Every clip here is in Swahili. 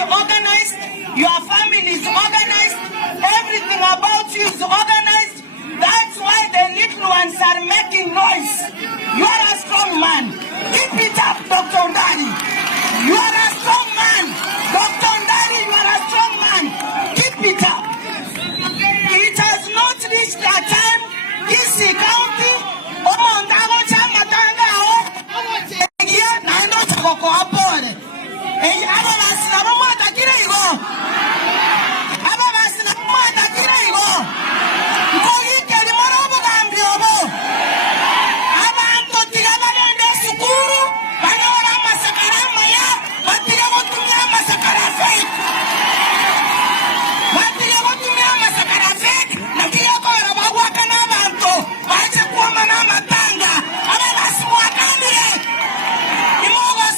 you organized, your family is organized, everything about you is organized. That's why the little ones are making noise. You are a strong man. Keep it up, Dr. Ondari. You are a strong man. Dr. Ondari, you are a strong man. Keep it up. It has not reached a time, Kisii County, Omondago Chamatanga, Naendo Chakoko Apore. Aba Basina Kirego. Aba Basina Kirego. Kogi Kelimoro Gambiobo. Aba Anto Tirabane Sukuru, Banora Masakara Maya, Batiriamo Tumia Masakara Fake. Batiriamo Tumia Masakara Fake, Nakiako Rabawaka Namanto, Bacha Kwamana Matanga, Aba Basua Kandire. Imoga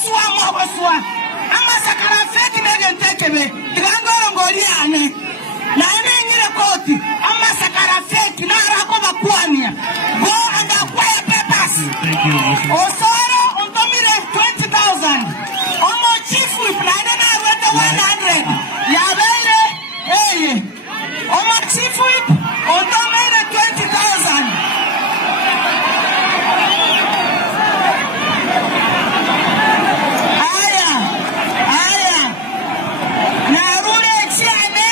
Sua. Amasakara Fake Negentekebe, Grangoro Goliane. Na ingine koti, Amasakara Fake na Rakoba Kwania. Go and acquire papers. Osoro Ontomire 20,000. Omo chief whip na nena wete 100. Yabele, hey. Omo chief whip Ontomire 20,000. Aya. Na rule chiane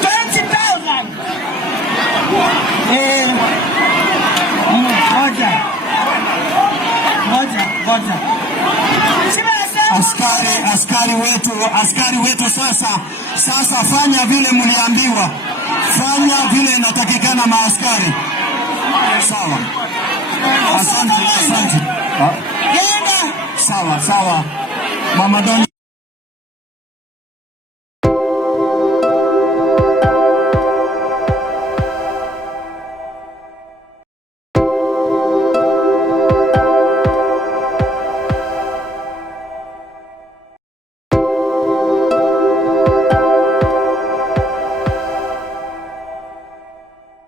20,000. Moja. Askari wetu sasa fanya vile mliambiwa. Fanya vile inatakikana maaskari. Sawa. Asante. Sawa. Mama Doni.